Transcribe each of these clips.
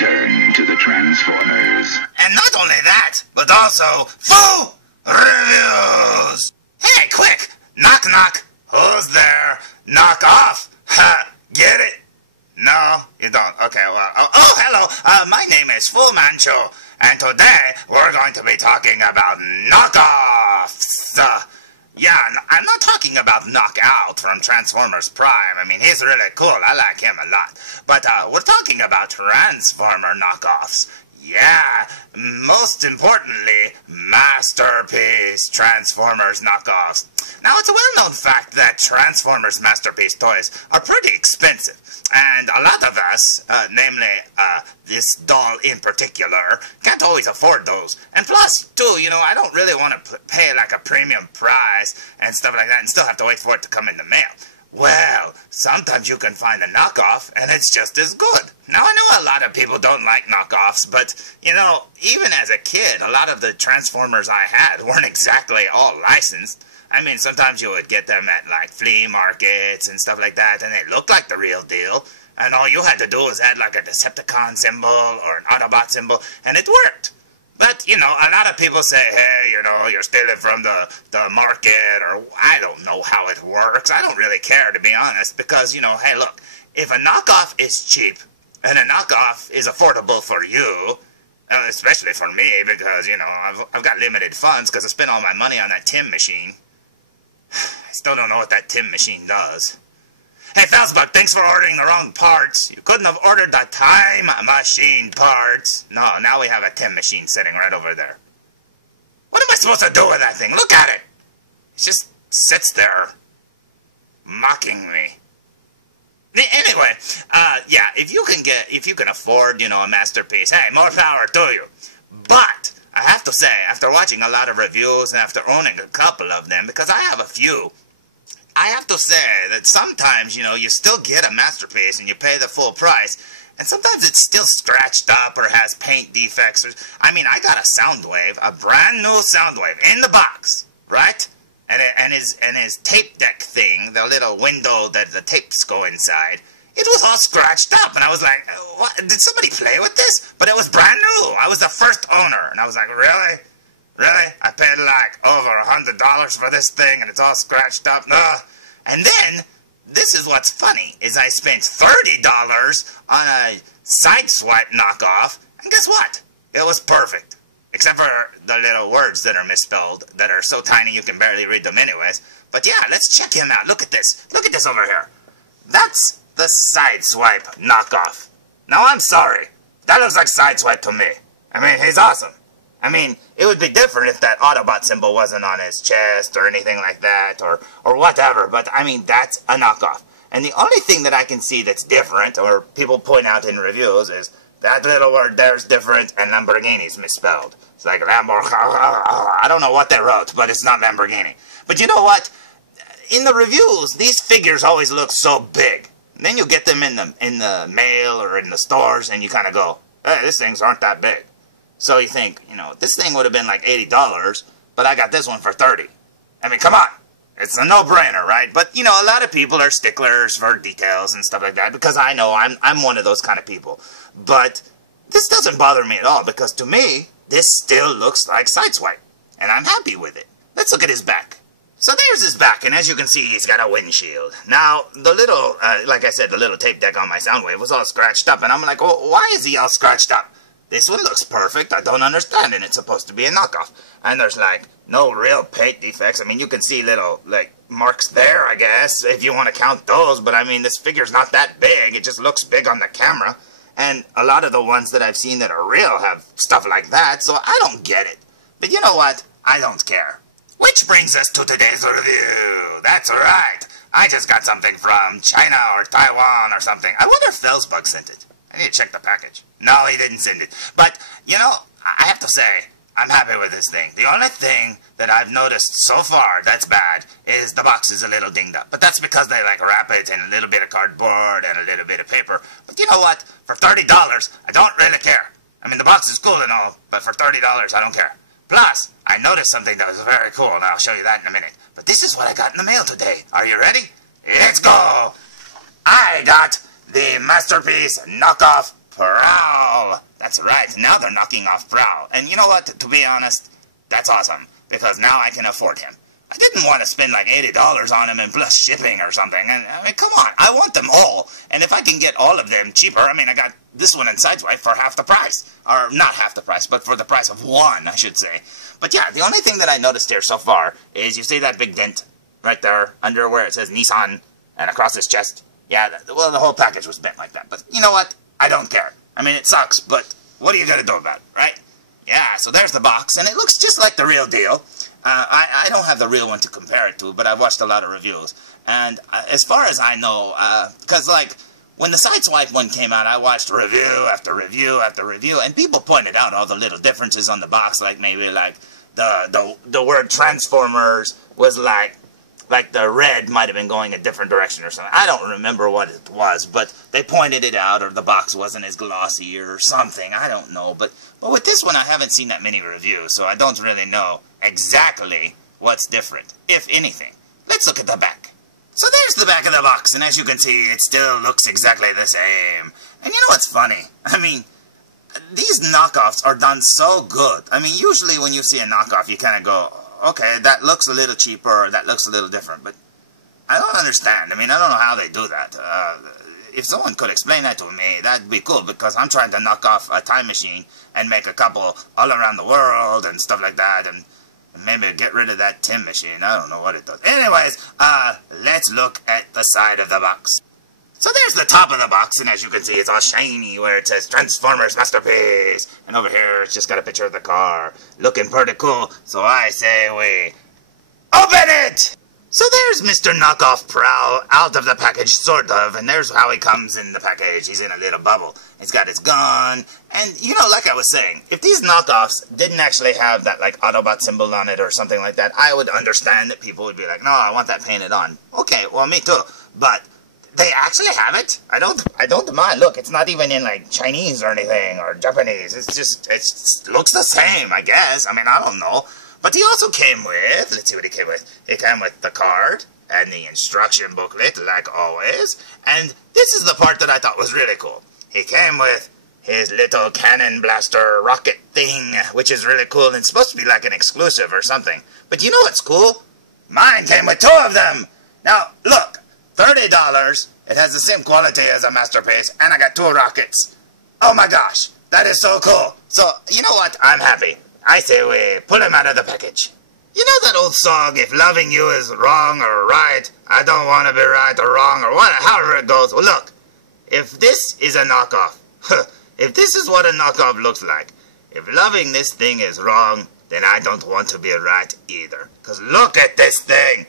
return to the Transformers. And not only that, but also full reviews! Hey, quick! Knock knock! Who's there? Knock off! Ha! Get it? No, you don't. Okay, well, oh hello! My name is Fu Manchu, and today we're going to be talking about knockoffs! Yeah, I'm not talking about Knockout from Transformers Prime. I mean, he's really cool. I like him a lot. But we're talking about Transformer knockoffs. Yeah, most importantly, Masterpiece Transformers knockoffs. Now, it's a well-known fact that Transformers Masterpiece toys are pretty expensive. And a lot of us, namely this doll in particular, can't always afford those. And plus, too, you know, I don't really want to pay like a premium price and stuff like that and still have to wait for it to come in the mail. Well, sometimes you can find a knockoff, and it's just as good. Now, I know a lot of people don't like knockoffs, but, you know, even as a kid, a lot of the Transformers I had weren't exactly all licensed. I mean, sometimes you would get them at, like, flea markets and stuff like that, and they looked like the real deal. And all you had to do was add, like, a Decepticon symbol or an Autobot symbol, and it worked. But, you know, a lot of people say, hey, you know, you're stealing from the market, or I don't know how it works. I don't really care, to be honest, because, you know, hey, look, if a knockoff is cheap, and a knockoff is affordable for you, especially for me, because, you know, I've got limited funds because I spent all my money on that Tim machine. I still don't know what that Tim machine does. Hey, felzbug, thanks for ordering the wrong parts. You couldn't have ordered the time machine parts. No, now we have a Tim machine sitting right over there. What am I supposed to do with that thing? Look at it. It just sits there, mocking me. Anyway, yeah, if you can afford, you know, a masterpiece, hey, more power to you. But I have to say, after watching a lot of reviews and after owning a couple of them, because I have a few, I have to say that sometimes, you know, you still get a masterpiece and you pay the full price, and sometimes it's still scratched up or has paint defects. I mean, I got a Soundwave, a brand new Soundwave in the box, right? And his tape deck thing, the little window that the tapes go inside, it was all scratched up, and I was like, what? Did somebody play with this? But it was brand new. I was the first owner, and I was like, really? Really? I paid like over $100 for this thing, and it's all scratched up? Ugh. And then, this is what's funny, is I spent $30 on a Sideswipe knockoff, and guess what? It was perfect. Except for the little words that are misspelled, that are so tiny you can barely read them anyways. But yeah, let's check him out. Look at this. Look at this over here. That's the Sideswipe knockoff. Now, I'm sorry. That looks like Sideswipe to me. I mean, he's awesome. I mean, it would be different if that Autobot symbol wasn't on his chest or anything like that, or whatever, but I mean, that's a knockoff. And the only thing that I can see that's different, or people point out in reviews, is that little word there's different and Lamborghini's misspelled. It's like Lamborghini. I don't know what they wrote, but it's not Lamborghini. But you know what? In the reviews, these figures always look so big. And then you get them in the mail or in the stores, and you kind of go, hey, these things aren't that big. So you think, you know, this thing would have been like $80, but I got this one for $30. I mean, come on. It's a no-brainer, right? But, you know, a lot of people are sticklers for details and stuff like that, because I know I'm one of those kind of people. But this doesn't bother me at all, because to me, this still looks like Sideswipe, and I'm happy with it. Let's look at his back. So there's his back, and as you can see, he's got a windshield. Now, the little, like I said, the little tape deck on my Soundwave was all scratched up, and I'm like, well, why is he all scratched up? This one looks perfect, I don't understand, and it's supposed to be a knockoff. And there's, like, no real paint defects. I mean, you can see little, like, marks there, I guess, if you want to count those, but I mean, this figure's not that big, it just looks big on the camera. And a lot of the ones that I've seen that are real have stuff like that, so I don't get it. But you know what? I don't care. Which brings us to today's review. That's right. I just got something from China or Taiwan or something. I wonder if felzbug sent it. I need to check the package. No, he didn't send it. But, you know, I have to say, I'm happy with this thing. The only thing that I've noticed so far that's bad is the box is a little dinged up. But that's because they, like, wrap it in a little bit of cardboard and a little bit of paper. But you know what? For $30, I don't really care. I mean, the box is cool and all, but for $30, I don't care. Plus, I noticed something that was very cool, and I'll show you that in a minute. But this is what I got in the mail today. Are you ready? Let's go! I got the Masterpiece Knockoff Prowl! That's right, now they're knocking off Prowl. And you know what, to be honest, that's awesome, because now I can afford him. I didn't want to spend like $80 on him and plus shipping or something. And I mean, come on, I want them all. And if I can get all of them cheaper, I mean, I got this one in Sideswipe for half the price. Or not half the price, but for the price of one, I should say. But yeah, the only thing that I noticed here so far is you see that big dent right there under where it says Nissan and across his chest? Yeah, well, the whole package was bent like that. But you know what? I don't care. I mean, it sucks, but what are you going to do about it, right? Yeah, so there's the box, and it looks just like the real deal. I don't have the real one to compare it to, but I've watched a lot of reviews. And as far as I know, because like, when the Sideswipe one came out, I watched review after review after review, and people pointed out all the little differences on the box, like maybe like the word Transformers was like the red might have been going a different direction or something. I don't remember what it was, but they pointed it out, or the box wasn't as glossy or something. I don't know, but with this one, I haven't seen that many reviews, so I don't really know exactly what's different, if anything. Let's look at the back. So there's the back of the box, and as you can see, it still looks exactly the same. And you know what's funny? I mean, these knockoffs are done so good. I mean, usually when you see a knockoff, you kind of go, okay, that looks a little cheaper, or that looks a little different, but I don't understand. I mean, I don't know how they do that. If someone could explain that to me, that'd be cool, because I'm trying to knock off a time machine and make a couple all around the world and stuff like that, and maybe get rid of that Tim machine. I don't know what it does. Anyways, let's look at the side of the box. So there's the top of the box, and as you can see, it's all shiny where it says Transformers Masterpiece. And over here, it's just got a picture of the car. Looking pretty cool, so I say we open it! So there's Mr. Knockoff Prowl out of the package, sort of, and there's how he comes in the package. He's in a little bubble. He's got his gun, and, you know, like I was saying, if these knockoffs didn't actually have that, like, Autobot symbol on it or something like that, I would understand that people would be like, no, I want that painted on. Okay, well, me too, but they actually have it? I don't mind. Look, it's not even in, like, Chinese or anything, or Japanese. It's just, it looks the same, I guess. I mean, I don't know. But he also came with, let's see what he came with. He came with the card and the instruction booklet, like always. And this is the part that I thought was really cool. He came with his little cannon blaster rocket thing, which is really cool and supposed to be like an exclusive or something. But you know what's cool? Mine came with 2 of them. Now, look, $30. It has the same quality as a Masterpiece, and I got 2 rockets. Oh my gosh, that is so cool. So, you know what? I'm happy. I say we pull him out of the package. You know that old song, if loving you is wrong or right, I don't want to be right or wrong or what, however it goes. Well, look, if this is a knockoff, if this is what a knockoff looks like, if loving this thing is wrong, then I don't want to be right either. Because look at this thing.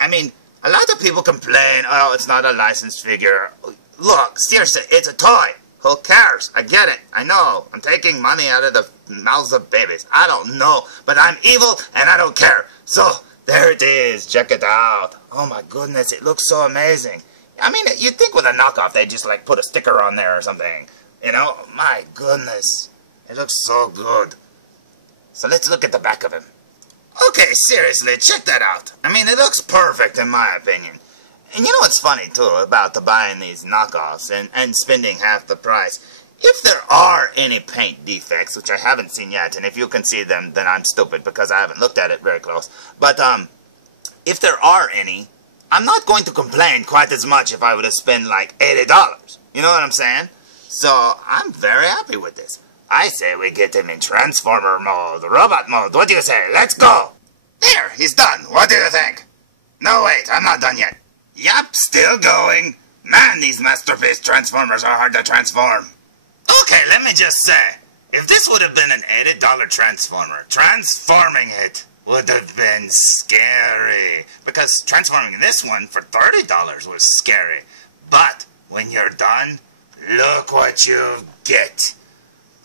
I mean, a lot of people complain, oh, it's not a licensed figure. Look, seriously, it's a toy. Who cares? I get it. I know. I'm taking money out of the mouths of babies. I don't know. But I'm evil and I don't care. So, there it is. Check it out. Oh my goodness, it looks so amazing. I mean, you'd think with a knockoff they'd just like put a sticker on there or something. You know? My goodness. It looks so good. So let's look at the back of him. Okay, seriously, check that out. I mean, it looks perfect in my opinion. And you know what's funny, too, about buying these knockoffs and spending half the price? If there are any paint defects, which I haven't seen yet, and if you can see them, then I'm stupid because I haven't looked at it very close. But, if there are any, I'm not going to complain quite as much if I would have spent, like, $80. You know what I'm saying? So, I'm very happy with this. I say we get him in Transformer mode, robot mode. What do you say? Let's go! There, he's done. What do you think? No, wait, I'm not done yet. Yup, still going. Man, these Masterpiece Transformers are hard to transform. Okay, let me just say, if this would have been an $80 Transformer, transforming it would have been scary. Because transforming this one for $30 was scary. But when you're done, look what you get.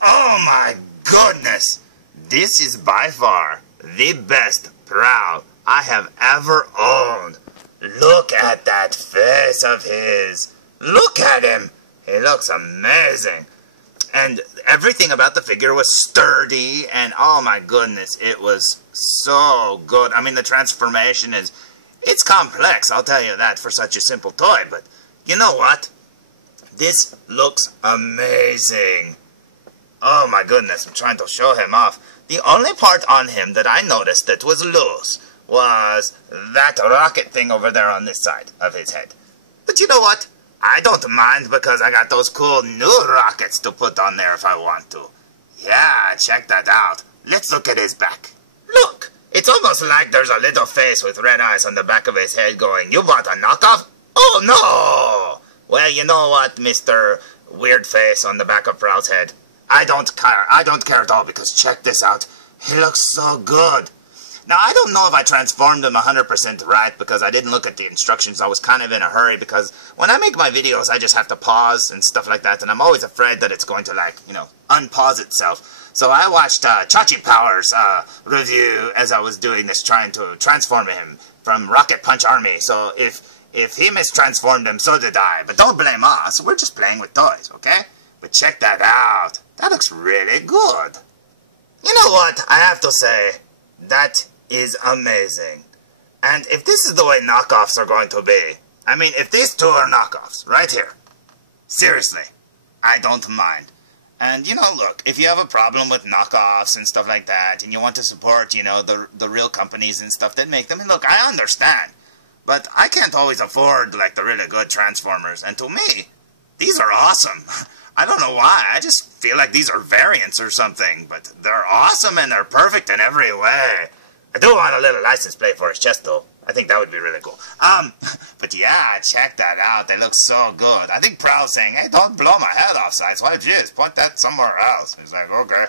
Oh my goodness. This is by far the best Prowl I have ever owned. Look at that face of his. Look at him. He looks amazing. And everything about the figure was sturdy, and oh my goodness, it was so good. I mean, the transformation it's complex, I'll tell you that, for such a simple toy, but you know what? This looks amazing. Oh my goodness, I'm trying to show him off. The only part on him that I noticed that was loose was that rocket thing over there on this side of his head. But you know what? I don't mind because I got those cool new rockets to put on there if I want to. Yeah, check that out. Let's look at his back. Look, it's almost like there's a little face with red eyes on the back of his head going, "You bought a knockoff? Oh no!" Well, you know what, Mr. Weird Face on the back of Prowl's head? I don't care. I don't care at all because check this out. He looks so good. Now, I don't know if I transformed him 100% right because I didn't look at the instructions. I was kind of in a hurry because when I make my videos, I just have to pause and stuff like that. And I'm always afraid that it's going to, like, you know, unpause itself. So I watched Chachi Power's review as I was doing this, trying to transform him from Rocket Punch Army. So if he mistransformed him, so did I. But don't blame us. We're just playing with toys, okay? But check that out. That looks really good. You know what? I have to say, that is amazing. And if this is the way knockoffs are going to be, I mean, if these two are knockoffs, right here, seriously, I don't mind. And, you know, look, if you have a problem with knockoffs and stuff like that, and you want to support, you know, the real companies and stuff that make them, and look, I understand. But I can't always afford, like, the really good Transformers. And to me, these are awesome. I don't know why. I just feel like these are variants or something. But they're awesome and they're perfect in every way. I do want a little license plate for his chest, though. I think that would be really cool. But yeah, check that out. They look so good. I think Prowl's saying, "Hey, don't blow my head off, Sideswipe. Just point that somewhere else." He's like, okay.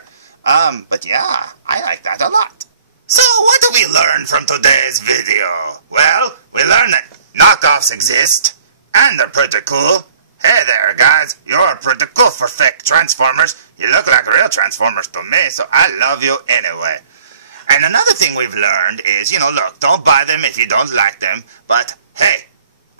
But yeah, I like that a lot. So, what do we learn from today's video? Well, we learned that knockoffs exist, and they're pretty cool. Hey there, guys, you're pretty cool for fake Transformers. You look like real Transformers to me, so I love you anyway. And another thing we've learned is, you know, look, don't buy them if you don't like them, but hey,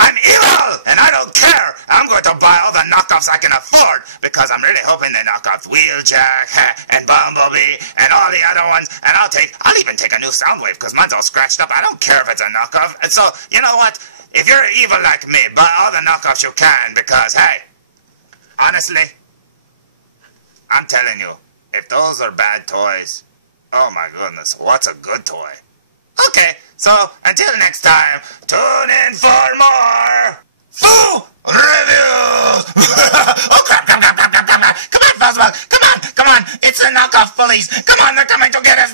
I'm evil, and I don't care. I'm going to buy all the knockoffs I can afford, because I'm really hoping they knock off Wheeljack, and Bumblebee, and all the other ones, and I'll even take a new Soundwave, because mine's all scratched up. I don't care if it's a knockoff. And so, you know what? If you're evil like me, buy all the knockoffs you can, because, hey, honestly, I'm telling you, if those are bad toys, oh my goodness, what's a good toy? Okay, so until next time, tune in for more Foo Reviews! Oh crap, come on, felzbug, come on, it's the knockoff police, come on, they're coming to get us!